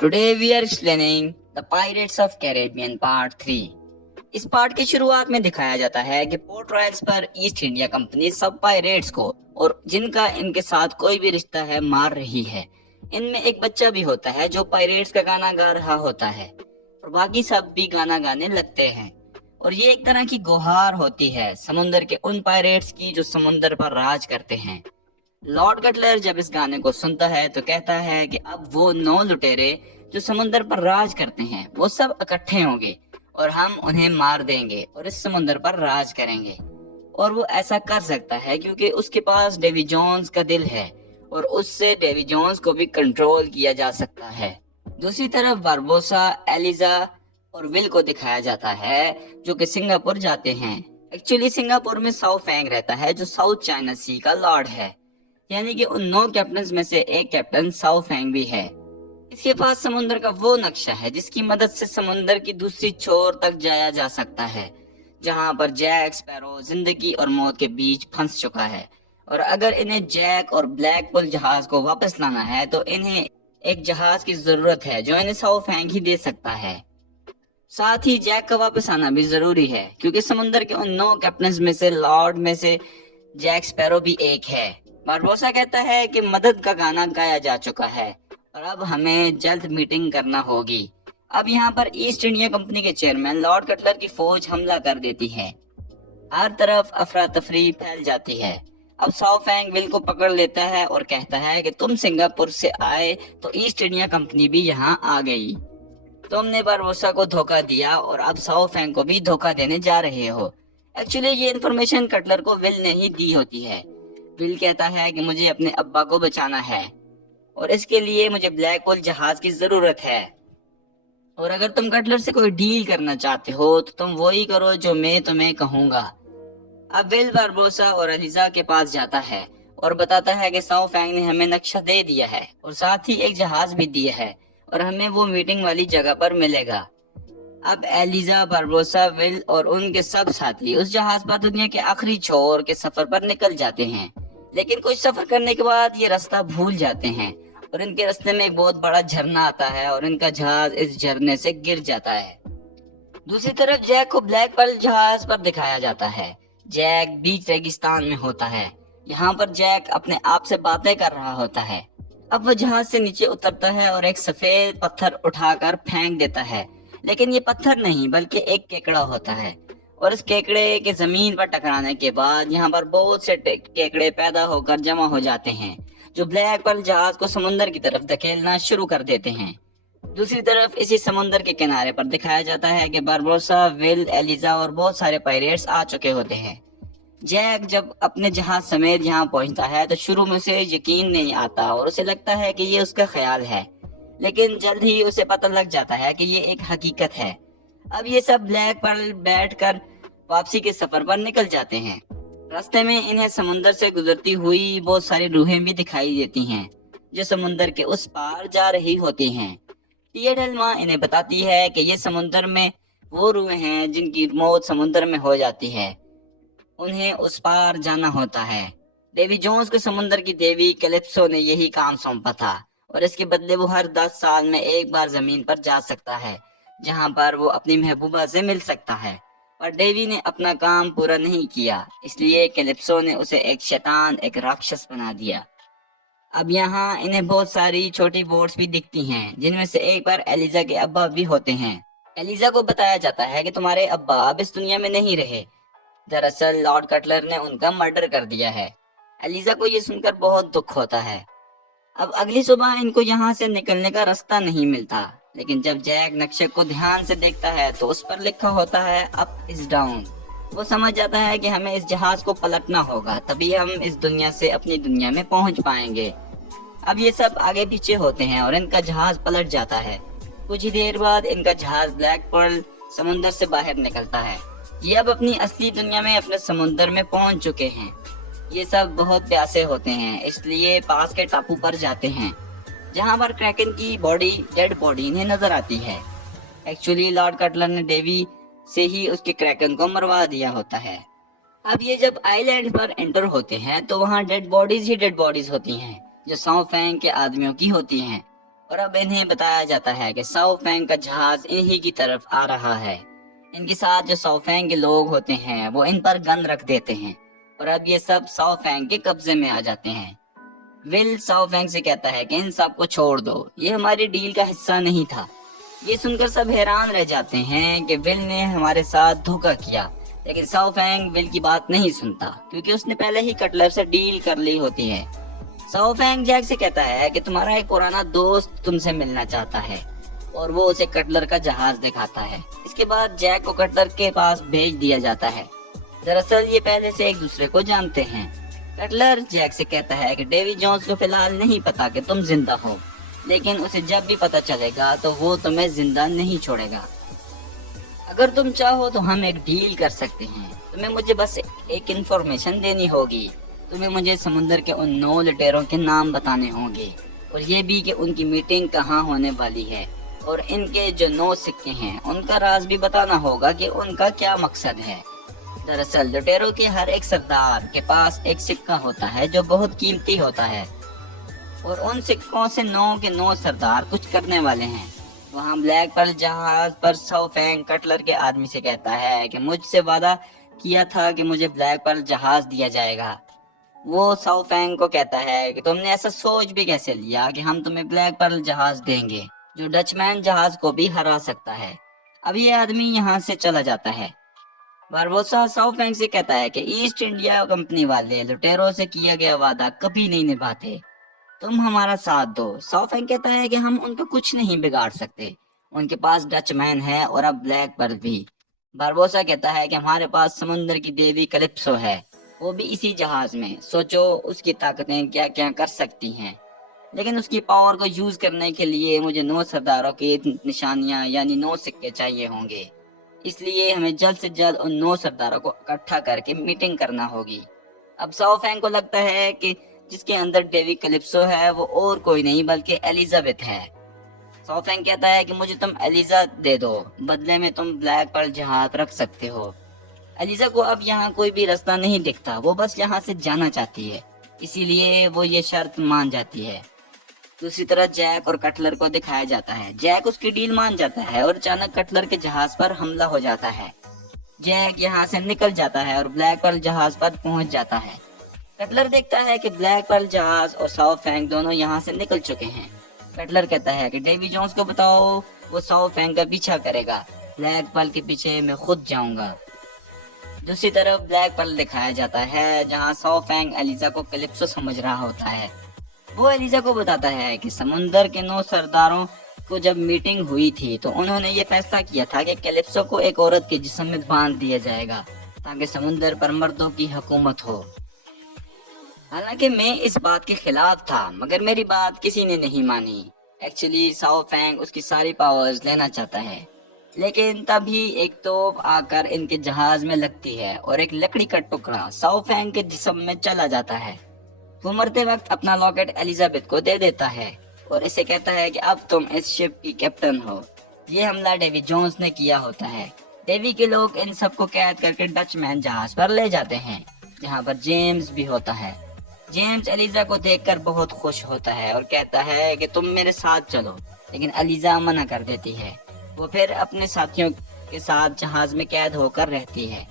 Today we are explaining the Pirates of Caribbean Part 3. इस part की शुरुआत में दिखाया जाता है कि पोर्ट रॉयल्स पर ईस्ट इंडिया कंपनी सब पायरेट्स को और जिनका इनके साथ कोई भी रिश्ता है मार रही है। इनमें एक बच्चा भी होता है जो पायरेट्स का गाना गा रहा होता है और बाकी सब भी गाना गाने लगते हैं और ये एक तरह की गुहार होती है समुंदर के उन पायरेट्स की जो समुंदर पर राज करते हैं। लॉर्ड कटलर जब इस गाने को सुनता है तो कहता है कि अब वो 9 लुटेरे जो समुंदर पर राज करते हैं वो सब इकट्ठे होंगे और हम उन्हें मार देंगे और इस समुंदर पर राज करेंगे। और वो ऐसा कर सकता है क्योंकि उसके पास डेवी जोन्स का दिल है और उससे डेवी जोन्स को भी कंट्रोल किया जा सकता है। दूसरी तरफ बारबोसा, एलिजा और विल को दिखाया जाता है जो कि सिंगापुर जाते हैं। एक्चुअली सिंगापुर में साउ फेंग रहता है जो साउथ चाइना सी का लॉर्ड है, यानी कि उन 9 कैप्टन में से एक कैप्टन साउ फेंग भी है। इसके पास समुद्र का वो नक्शा है जिसकी मदद से समुद्र की दूसरी छोर तक जाया जा सकता है जहां पर जैक स्पैरो जिंदगी और मौत के बीच फंस चुका है। और अगर इन्हें जैक और ब्लैक पुल जहाज को वापस लाना है तो इन्हें एक जहाज की जरूरत है जो इन्हें साउ फेंग ही दे सकता है। साथ ही जैक का वापस आना भी जरूरी है क्योंकि समुद्र के उन 9 कैप्टन में से लॉर्ड में से जैक स्पैरो भी एक है। बारबोसा कहता है कि मदद का गाना गाया जा चुका है और अब हमें जल्द मीटिंग करना होगी। अब यहाँ पर ईस्ट इंडिया कंपनी के चेयरमैन लॉर्ड कटलर की फौज हमला कर देती है। हर तरफ अफरा तफरी फैल जाती है। अब साउ फेंग विल को पकड़ लेता है और कहता है कि तुम सिंगापुर से आए तो ईस्ट इंडिया कंपनी भी यहाँ आ गई। तुमने बारबोसा को धोखा दिया और अब साउ फेंग को भी धोखा देने जा रहे हो। एक्चुअली ये इन्फॉर्मेशन कटलर को विल ने ही दी होती है। विल कहता है कि मुझे अपने अब्बा को बचाना है और इसके लिए मुझे ब्लैक होल जहाज की जरूरत है और अगर तुम कटलर से कोई डील करना चाहते हो तो तुम वही करो जो मैं तुम्हें कहूंगा। अब विल बारबोसा और एलिजा के पास जाता है और बताता है कि साउ फेंग ने हमें नक्शा दे दिया है और साथ ही एक जहाज भी दिया है और हमें वो मीटिंग वाली जगह पर मिलेगा। अब एलिजा, बारबोसा, विल और उनके सब साथी उस जहाज पर दुनिया के आखिरी छोर के सफर पर निकल जाते हैं, लेकिन कुछ सफर करने के बाद ये रास्ता भूल जाते हैं और इनके रास्ते में एक बहुत बड़ा झरना आता है और इनका जहाज इस झरने से गिर जाता है। दूसरी तरफ जैक को ब्लैक पर्ल जहाज पर दिखाया जाता है। जैक बीच रेगिस्तान में होता है। यहाँ पर जैक अपने आप से बातें कर रहा होता है। अब वो जहाज से नीचे उतरता है और एक सफेद पत्थर उठाकर फेंक देता है, लेकिन ये पत्थर नहीं बल्कि एक केकड़ा होता है और इस केकड़े के जमीन पर टकराने के बाद यहाँ पर बहुत से केकड़े पैदा होकर जमा हो जाते हैं जो ब्लैक पर्ल जहाज को समुंदर की तरफ धकेलना शुरू कर देते हैं। दूसरी तरफ इसी समुंदर के किनारे पर दिखाया जाता है कि बारबोसा, विल, एलिजा और बहुत सारे पायरेट्स आ चुके होते हैं। जैक जब अपने जहाज समेत यहाँ पहुंचता है तो शुरू में उसे यकीन नहीं आता और उसे लगता है कि ये उसका ख्याल है, लेकिन जल्द ही उसे पता लग जाता है कि ये एक हकीकत है। अब ये सब ब्लैक पर्ल बैठकर वापसी के सफर पर निकल जाते हैं। रास्ते में इन्हें समुंदर से गुजरती हुई बहुत सारी रूहें भी दिखाई देती हैं जो समुंदर के उस पार जा रही होती हैं। टिया डेल्मा इन्हें बताती है कि ये समुंदर में वो रूहें हैं जिनकी मौत समुंदर में हो जाती है, उन्हें उस पार जाना होता है। डेवी जोन्स को समुंदर की देवी कैलिप्सो ने यही काम सौंपा था और इसके बदले वो हर 10 साल में एक बार जमीन पर जा सकता है जहां पर वो अपनी महबूबा से मिल सकता है। पर डेवी ने अपना काम पूरा नहीं किया, इसलिए कैलिप्सो ने उसे एक शैतान, एक राक्षस बना दिया। अब यहाँ इन्हें बहुत सारी छोटी बोट्स भी दिखती हैं जिनमें से एक पर एलिजा के अब्बा भी होते हैं। एलिजा को बताया जाता है कि तुम्हारे अब्बा अब इस दुनिया में नहीं रहे, दरअसल लॉर्ड कटलर ने उनका मर्डर कर दिया है। एलिजा को ये सुनकर बहुत दुख होता है। अब अगली सुबह इनको यहाँ से निकलने का रास्ता नहीं मिलता, लेकिन जब जैक नक्शे को ध्यान से देखता है तो उस पर लिखा होता है अप इज डाउन। वो समझ जाता है कि हमें इस जहाज को पलटना होगा, तभी हम इस दुनिया से अपनी दुनिया में पहुंच पाएंगे। अब ये सब आगे पीछे होते हैं और इनका जहाज पलट जाता है। कुछ ही देर बाद इनका जहाज ब्लैक पर्ल समुंदर से बाहर निकलता है। ये अब अपनी असली दुनिया में अपने समुंदर में पहुंच चुके हैं। ये सब बहुत प्यासे होते हैं, इसलिए पास के टापू पर जाते हैं जहां पर क्रैकन की बॉडी, डेड बॉडी इन्हें नजर आती है। एक्चुअली लॉर्ड कटलर ने डेवी से ही उसके क्रैकन को मरवा दिया होता है। अब ये जब आइलैंड पर एंटर होते हैं तो वहाँ डेड बॉडीज ही डेड बॉडीज होती हैं जो साउ फेंग के आदमियों की होती हैं और अब इन्हें बताया जाता है कि साओ फैंग का जहाज इन्हीं की तरफ आ रहा है। इनके साथ जो साओ फैंग के लोग होते हैं वो इन पर गन रख देते हैं और अब ये सब साओ फैंग के कब्जे में आ जाते हैं। विल साओ फैंग से कहता है कि इन सबको छोड़ दो, ये हमारी डील का हिस्सा नहीं था। ये सुनकर सब हैरान रह जाते हैं कि विल ने हमारे साथ धोखा किया, लेकिन साओ फैंग विल की बात नहीं सुनता क्योंकि उसने पहले ही कटलर से डील कर ली होती है। साओ फैंग जैक से कहता है कि तुम्हारा एक पुराना दोस्त तुमसे मिलना चाहता है और वो उसे कटलर का जहाज दिखाता है। इसके बाद जैक को कटलर के पास भेज दिया जाता है। दरअसल ये पहले से एक दूसरे को जानते हैं। कटलर जैक से कहता है कि डेवी जोन्स को फिलहाल नहीं पता कि तुम जिंदा हो, लेकिन उसे जब भी पता चलेगा तो वो तुम्हें जिंदा नहीं छोड़ेगा। अगर तुम चाहो तो हम एक डील कर सकते हैं। तुम्हें मुझे बस एक इंफॉर्मेशन देनी होगी। तुम्हें मुझे समुद्र के उन 9 लुटेरों के नाम बताने होंगे और ये भी कि उनकी मीटिंग कहाँ होने वाली है, और इनके जो 9 सिक्के हैं उनका राज भी बताना होगा कि उनका क्या मकसद है। दरअसल लुटेरों के हर एक सरदार के पास एक सिक्का होता है जो बहुत कीमती होता है और उन सिक्कों से 9 के 9 सरदार कुछ करने वाले हैं। वहाँ ब्लैक पर्ल जहाज पर साओ फैंग कटलर के आदमी से कहता है कि मुझसे वादा किया था कि मुझे ब्लैक पर्ल जहाज दिया जाएगा। वो साओ फैंग को कहता है कि तुमने ऐसा सोच भी कैसे लिया कि हम तुम्हें ब्लैक पर्ल जहाज देंगे जो डचमैन जहाज को भी हरा सकता है। अब ये आदमी यहाँ से चला जाता है। बारबोसा साओ फैंग से कहता है कि ईस्ट इंडिया कंपनी वाले लुटेरों से किया गया वादा कभी नहीं निभाते, तुम हमारा साथ दो। साओ फैंग कहता है कि हम उनका कुछ नहीं बिगाड़ सकते, उनके पास डचमैन है और अब ब्लैक पर्ल भी। बारबोसा कहता है कि हमारे पास समुद्र की देवी कैलिप्सो है, वो भी इसी जहाज में। सोचो उसकी ताकतें क्या क्या कर सकती हैं, लेकिन उसकी पावर को यूज करने के लिए मुझे 9 सरदारों की निशानियां यानी 9 सिक्के चाहिए होंगे। इसलिए हमें जल्द से जल्द उन 9 सरदारों को इकट्ठा करके मीटिंग करना होगी। अब साओ फैंग को लगता है कि जिसके अंदर डेवी कैलिप्सो है वो और कोई नहीं बल्कि एलिजाबेथ है। साओ फैंग कहता है कि मुझे तुम एलिजा दे दो, बदले में तुम ब्लैक पर्ल जहाज रख सकते हो। एलिजा को अब यहाँ कोई भी रास्ता नहीं दिखता, वो बस यहाँ से जाना चाहती है, इसीलिए वो ये शर्त मान जाती है। दूसरी तरफ जैक और कटलर को दिखाया जाता है। जैक उसकी डील मान जाता है और अचानक कटलर के जहाज पर हमला हो जाता है। जैक यहाँ से निकल जाता है और ब्लैक पर्ल जहाज पर पहुंच जाता है। कटलर देखता है कि ब्लैक पर्ल जहाज और साओ फैंग दोनों यहाँ से निकल चुके हैं। कटलर कहता है कि डेवी जोन्स को बताओ, वो साओ फैंग का पीछा करेगा, ब्लैक पर्ल के पीछे मैं खुद जाऊंगा। दूसरी तरफ ब्लैक पर्ल दिखाया जाता है जहाँ साओ फैंग एलिजा को कैलिप्सो समझ रहा होता है। वो एलिजा को बताता है कि समुंदर के 9 सरदारों को जब मीटिंग हुई थी तो उन्होंने ये फैसला किया था कि कैलिप्सो को एक औरत के जिस्म में बांध दिया जाएगा ताकि समुंदर पर मर्दों की हुकूमत हो। हालांकि मैं इस बात के खिलाफ था, मगर मेरी बात किसी ने नहीं मानी। एक्चुअली साओ फैंग उसकी सारी पावर्स लेना चाहता है, लेकिन तभी एक तोप आकर इनके जहाज में लगती है और एक लकड़ी का टुकड़ा साओ फैंग के जिस्म में चला जाता है। वो मरते वक्त अपना लॉकेट एलिजाबेथ को दे देता है और इसे कहता है कि अब तुम इस शिप की कैप्टन हो। ये हमला डेवी जोन्स ने किया होता है। डेवी के लोग इन सबको कैद करके डचमैन जहाज पर ले जाते हैं जहाँ पर जेम्स भी होता है। जेम्स एलिजा को देखकर बहुत खुश होता है और कहता है कि तुम मेरे साथ चलो, लेकिन एलिजा मना कर देती है। वो फिर अपने साथियों के साथ जहाज में कैद होकर रहती है।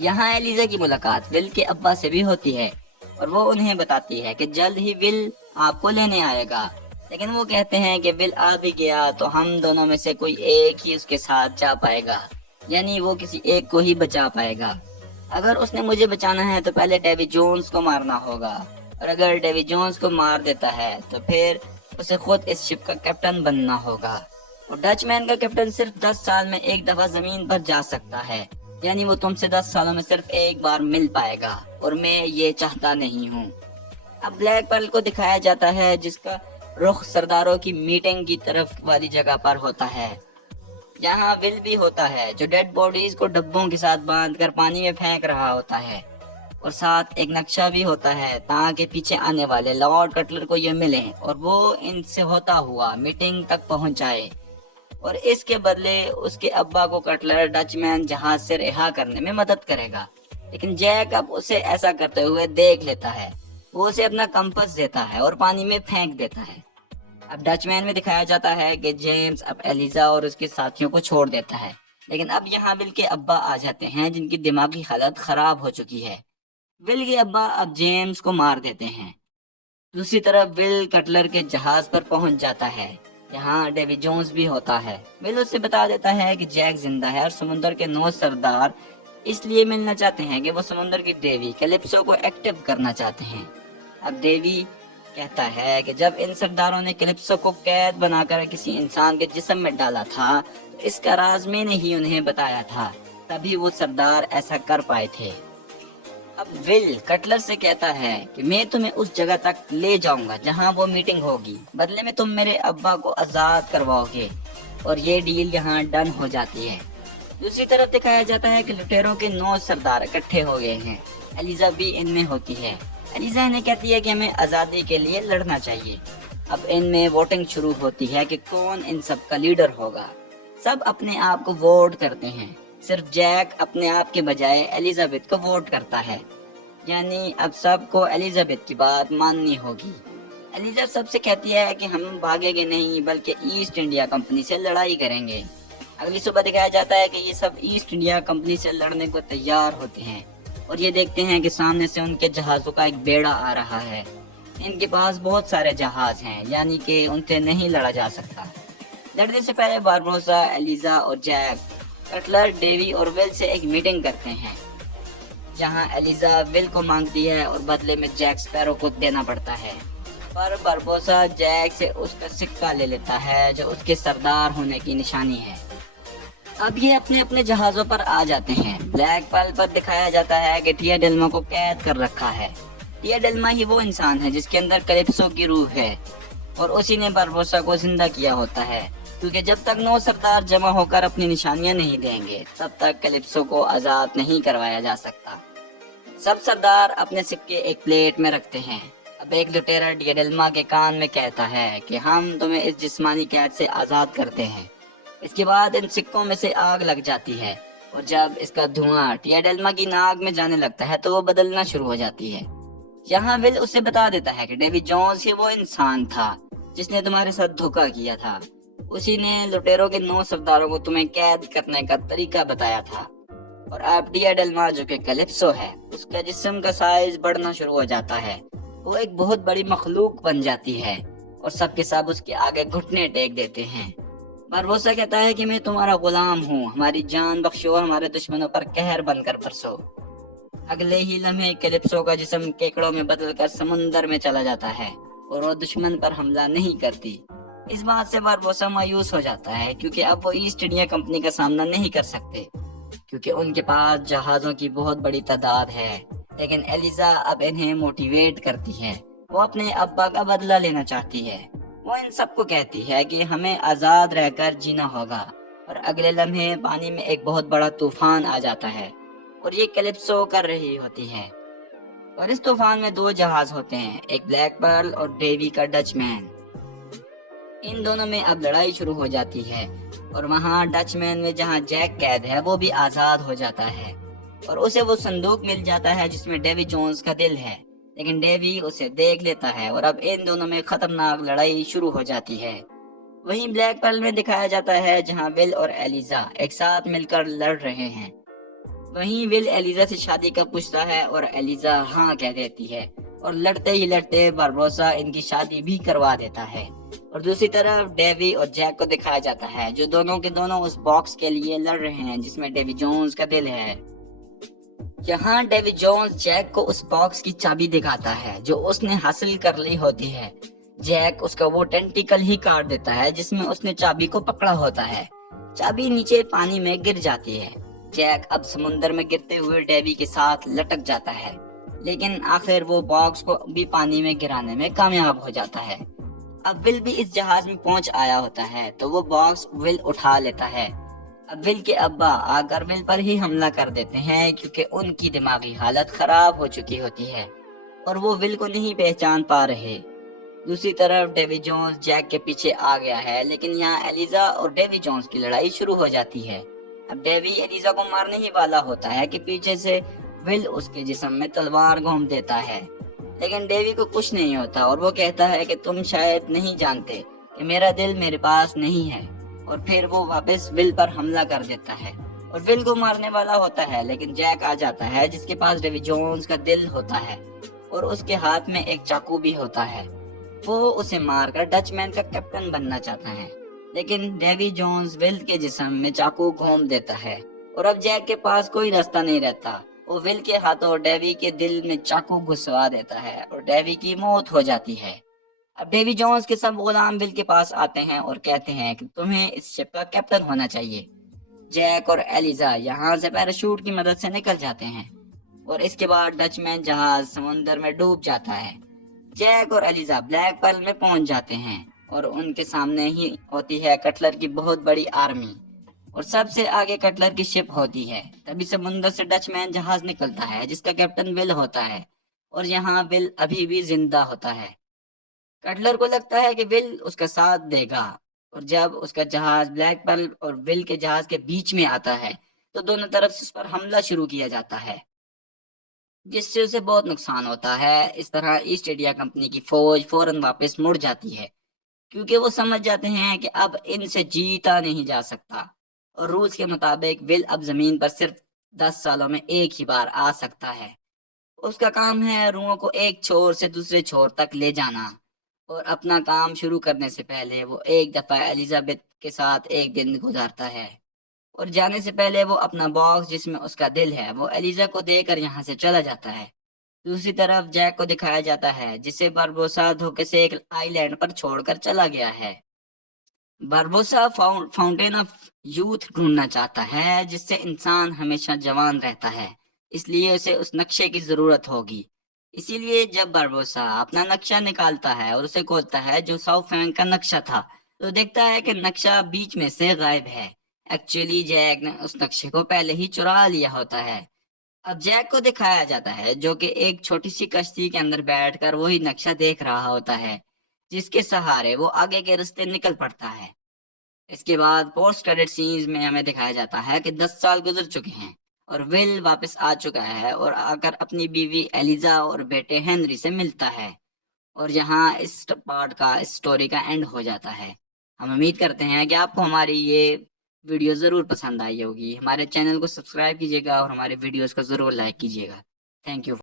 यहाँ एलिजा की मुलाकात विल के अब्बा से भी होती है और वो उन्हें बताती है कि जल्द ही विल आपको लेने आएगा, लेकिन वो कहते हैं कि विल आ भी गया तो हम दोनों में से कोई एक ही उसके साथ जा पाएगा, यानी वो किसी एक को ही बचा पाएगा। अगर उसने मुझे बचाना है तो पहले डेवी जोन्स को मारना होगा, और अगर डेवी जोन्स को मार देता है तो फिर उसे खुद इस शिप का कैप्टन बनना होगा। और डचमैन का कैप्टन सिर्फ 10 साल में एक दफा जमीन पर जा सकता है, यानी वो तुमसे 10 सालों में सिर्फ एक बार मिल पाएगा, और मैं ये चाहता नहीं हूँ। अब ब्लैक पर्ल को दिखाया जाता है जिसका रुख सरदारों की मीटिंग की तरफ वाली जगह पर होता है। यहाँ विल भी होता है जो डेड बॉडीज को डब्बों के साथ बांधकर पानी में फेंक रहा होता है, और साथ एक नक्शा भी होता है ताकि पीछे आने वाले लॉर्ड कटलर को ये मिले और वो इनसे होता हुआ मीटिंग तक पहुँच जाए, और इसके बदले उसके अब्बा को कटलर डचमैन जहाज से रिहा करने में मदद करेगा। लेकिन जैक अब उसे ऐसा करते हुए देख लेता है। वो उसे अपना कंपास देता है और पानी में फेंक देता है। اب डच मैन में दिखाया जाता है कि जेम्स अब एलिजा और उसके साथियों को छोड़ देता है, लेकिन अब यहाँ विल के अब्बा आ जाते हैं जिनकी दिमागी हालत खराब हो चुकी है। विल के अब्बा अब जेम्स को मार देते हैं। दूसरी तरफ विल कटलर के जहाज पर पहुंच जाता है। यहाँ डेवी जोन्स भी होता है। विल उससे बता देता है कि जैक जिंदा है और समुद्र के 9 सरदार इसलिए मिलना चाहते हैं कि वो समुद्र की देवी कैलिप्सो को एक्टिव करना चाहते हैं। अब देवी कहता है कि जब इन सरदारों ने कैलिप्सो को कैद बनाकर किसी इंसान के जिस्म में डाला था तो इसका राज मैंने ही उन्हें बताया था, तभी वो सरदार ऐसा कर पाए थे। अब विल कटलर से कहता है कि मैं तुम्हें उस जगह तक ले जाऊंगा जहां वो मीटिंग होगी, बदले में तुम मेरे अब्बा को आजाद करवाओगे, और ये डील यहाँ डन हो जाती है। दूसरी तरफ दिखाया जाता है कि लुटेरों के 9 सरदार इकट्ठे हो गए हैं। एलिजा भी इनमें होती है। एलिजा इन्हें कहती है कि हमें आजादी के लिए लड़ना चाहिए। अब इनमें वोटिंग शुरू होती है कि कौन इन सब का लीडर होगा। सब अपने आप को वोट करते हैं, सिर्फ जैक अपने आप के बजाय एलिजाबेथ को वोट करता है। यानी अब सबको एलिजाबेथ की बात माननी होगी। एलिजा सबसे कहती है कि हम भागेंगे नहीं बल्कि ईस्ट इंडिया कंपनी से लड़ाई करेंगे। अगली सुबह दिखाया जाता है कि ये सब ईस्ट इंडिया कंपनी से लड़ने को तैयार होते हैं और ये देखते हैं कि सामने से उनके जहाजों का एक बेड़ा आ रहा है। इनके पास बहुत सारे जहाज हैं, यानी कि उनसे नहीं लड़ा जा सकता। लड़ने से पहले बारबोसा, एलिजा और जैक कटलर, डेवी और विल से एक मीटिंग करते हैं, जहां एलिजा विल को मांगती है और बदले में जैक स्पैरो को देना पड़ता है। पर बारबोसा जैक से उसका सिक्का ले लेता है जो उसके सरदार होने की निशानी है। अब ये अपने अपने जहाजों पर आ जाते हैं। ब्लैक पर्ल पर दिखाया जाता है कि टिया डेल्मा को कैद कर रखा है। टिया डेल्मा ही वो इंसान है जिसके अंदर कैलिप्सो की रूह है और उसी ने बारबोसा को जिंदा किया होता है, क्योंकि जब तक 9 सरदार जमा होकर अपनी निशानियां नहीं देंगे तब तक कैलिप्सो को आजाद नहीं करवाया जा सकता। सब सरदार अपने सिक्के एक प्लेट में रखते हैं। अब एक लुटेरा टिया डेल्मा के कान में कहता है कि हम तुम्हें इस जिस्मानी कैद से आजाद करते हैं। इसके बाद इन सिक्कों में से आग लग जाती है और जब इसका धुआं टिया डेल्मा की नाक में जाने लगता है तो वो बदलना शुरू हो जाती है। यहाँ विल उसे बता देता है कि डेवी जोन्स ही वो इंसान था जिसने तुम्हारे साथ धोखा किया था। उसी ने लुटेरों के 9 सरदारों को तुम्हें कैद करने का तरीका बताया था। और अब टिया डेल्मा जो कि कैलिप्सो है, उसका जिस्म का साइज बढ़ना शुरू हो जाता है। वो एक बहुत बड़ी मखलूक बन जाती है और सबके सब उसके आगे घुटने टेक देते हैं। बारबोसा कहता है कि मैं तुम्हारा गुलाम हूँ, हमारी जान बख्शो और हमारे दुश्मनों पर कहर बनकर बरसो। अगले ही लम्हे कैलिप्सो का जिस्म केकड़ों में बदलकर समुंदर में चला जाता है और वो दुश्मन पर हमला नहीं करती। इस बात से बारबोसा मायूस हो जाता है क्योंकि अब वो ईस्ट इंडिया कंपनी का सामना नहीं कर सकते, क्योंकि उनके पास जहाजों की बहुत बड़ी तादाद है। लेकिन एलिजा अब इन्हें मोटिवेट करती है। वो अपने अब्बा का बदला लेना चाहती है। वो इन सबको कहती है कि हमें आजाद रहकर जीना होगा। और अगले लम्हे पानी में एक बहुत बड़ा तूफान आ जाता है और ये कैलिप्सो कर रही होती है। और इस तूफान में 2 जहाज होते हैं, एक ब्लैक पर्ल और डेवी का डच मैन। इन दोनों में अब लड़ाई शुरू हो जाती है और वहाँ डच मैन में जहाँ जैक कैद है वो भी आजाद हो जाता है और उसे वो संदूक मिल जाता है जिसमें डेवी जोन्स का दिल है। लेकिन डेवी उसे देख लेता है और अब इन दोनों में खतरनाक लड़ाई शुरू हो जाती है। वहीं ब्लैक पर्ल में दिखाया जाता है जहां विल और एलिजा एक साथ मिलकर लड़ रहे हैं। वहीं विल एलिजा से शादी का पूछता है और एलिजा हाँ कह देती है और लड़ते ही लड़ते बारबोसा इनकी शादी भी करवा देता है। और दूसरी तरफ डेवी और जैक को दिखाया जाता है जो दोनों के दोनों उस बॉक्स के लिए लड़ रहे हैं जिसमें डेवी जोन्स का दिल है। यहाँ डेवी जोन्स जैक को उस बॉक्स की चाबी दिखाता है जो उसने हासिल कर ली होती है। जैक उसका वो टेंटिकल ही काट देता है जिसमें उसने चाबी को पकड़ा होता है। चाबी नीचे पानी में गिर जाती है। जैक अब समुंदर में गिरते हुए डेवी के साथ लटक जाता है, लेकिन आखिर वो बॉक्स को भी पानी में गिराने में कामयाब हो जाता है। अब विल भी इस जहाज में पहुंच आया होता है तो वो बॉक्स विल उठा लेता है। अब विल के अब्बा आकर विल पर ही हमला कर देते हैं क्योंकि उनकी दिमागी हालत खराब हो चुकी होती है और वो विल को नहीं पहचान पा रहे। दूसरी तरफ डेवी जोन्स जैक के पीछे आ गया है, लेकिन यहाँ एलिजा और डेवी जोन्स की लड़ाई शुरू हो जाती है। अब डेवी एलिजा को मारने ही वाला होता है कि पीछे से विल उसके जिस्म में तलवार घोंप देता है, लेकिन डेवी को कुछ नहीं होता और वो कहता है कि तुम शायद नहीं जानते کہ میرا دل میرے پاس نہیں ہے، اور پھر وہ واپس ول پر حملہ کر دیتا ہے اور ول کو مارنے والا ہوتا ہے، لیکن جیک آ جاتا ہے جس کے پاس ڈیوی جونز کا دل ہوتا ہے اور اس کے ہاتھ میں ایک چاقو بھی ہوتا ہے۔ وہ اسے مار کر ڈچ مین کا کیپٹن بننا چاہتا ہے، لیکن ڈیوی جونز ول کے جسم میں چاقو گھوم دیتا ہے اور اب جیک کے پاس کوئی راستہ نہیں رہتا۔ وہ ول کے ہاتھوں ڈیوی کے دل میں چاقو گھسوا دیتا ہے اور ڈیوی کی موت ہو جاتی ہے۔ اب ڈیوی جونز کے سب غلام ول کے پاس آتے ہیں اور کہتے ہیں کہ تمہیں اس شپ کا کیپٹن ہونا چاہیے۔ جیک اور ایلیزا یہاں سے پیراشوٹ کی مدد سے نکل جاتے ہیں اور اس کے بعد ڈچ مین جہاز سمندر میں ڈوب جاتا ہے۔ جیک اور ایلیزا بلیک پرل میں پہنچ جاتے ہیں اور ان کے سامنے ہی ہوتی ہے کٹلر کی بہت بڑی آرمی، اور سب سے آگے کٹلر کی شپ ہوتی ہے۔ تبھی سمندر سے ڈچ مین جہاز نکلتا ہے جس کا کیپٹن ول ہوتا ہے، اور یہاں ول ابھی بھی زندہ ہوتا ہے۔ کٹلر کو لگتا ہے کہ ول اس کا ساتھ دے گا، اور جب اس کا جہاز بلیک پرل اور ول کے جہاز کے بیچ میں آتا ہے تو دونوں طرف سے اس پر حملہ شروع کیا جاتا ہے، جس سے اسے بہت نقصان ہوتا ہے۔ اس طرح ایسٹ انڈیا کمپنی کی فوج فوراً واپس مڑ جاتی ہے، کیونکہ وہ سمجھ جاتے ہیں کہ اب ان سے جیتا نہیں جا سکتا، اور رولز کے مطابق ول اب زمین پر صرف 10 سالوں میں ایک ہی بار آ سکتا ہے۔ اس کا کام ہے روحوں کو ایک چھور سے دوسرے چھور تک لے جانا، اور اپنا کام شروع کرنے سے پہلے وہ ایک دفعہ ایلزابتھ کے ساتھ ایک دن گزارتا ہے، اور جانے سے پہلے وہ اپنا باکس جس میں اس کا دل ہے وہ ایلیزا کو دے کر یہاں سے چلا جاتا ہے۔ دوسری طرف جیک کو دکھایا جاتا ہے جسے باربوسا دھوکے سے ایک آئی لینڈ پر چھوڑ کر چلا گیا ہے۔ باربوسا فاؤنٹین آف یوتھ ڈھونڈنا چاہتا ہے جس سے انسان ہمیشہ جوان رہتا ہے، اس لیے اسے اس نقشے کی ضرورت ہوگی۔ اسی لیے جب باربوسا اپنا نقشہ نکالتا ہے اور اسے کھولتا ہے جو ساؤ فینگ کا نقشہ تھا، تو دیکھتا ہے کہ نقشہ بیچ میں سے غائب ہے۔ ایکچولی جیک نے اس نقشے کو پہلے ہی چرا لیا ہوتا ہے۔ اب جیک کو دکھایا جاتا ہے جو کہ ایک چھوٹی سی کشتی کے اندر بیٹھ کر وہی نقشہ دیکھ رہا ہوتا ہے جس کے سہارے وہ آگے کے راستے نکل پڑتا ہے۔ اس کے بعد پوسٹ کریڈٹ سینز میں ہمیں دکھایا جاتا ہے کہ 10 سال گزر چکے ہیں اور ول واپس آ چکا ہے اور آ کر اپنی بیوی ایلیزا اور بیٹے ہنری سے ملتا ہے، اور یہاں اس پارٹ کا اس سٹوری کا اینڈ ہو جاتا ہے۔ ہم امید کرتے ہیں کہ آپ کو ہماری یہ ویڈیو ضرور پسند آئی ہوگی۔ ہمارے چینل کو سبسکرائب کیجیے گا اور ہمارے ویڈیوز کو ضرور لائک کیجیے گا۔ Thank you.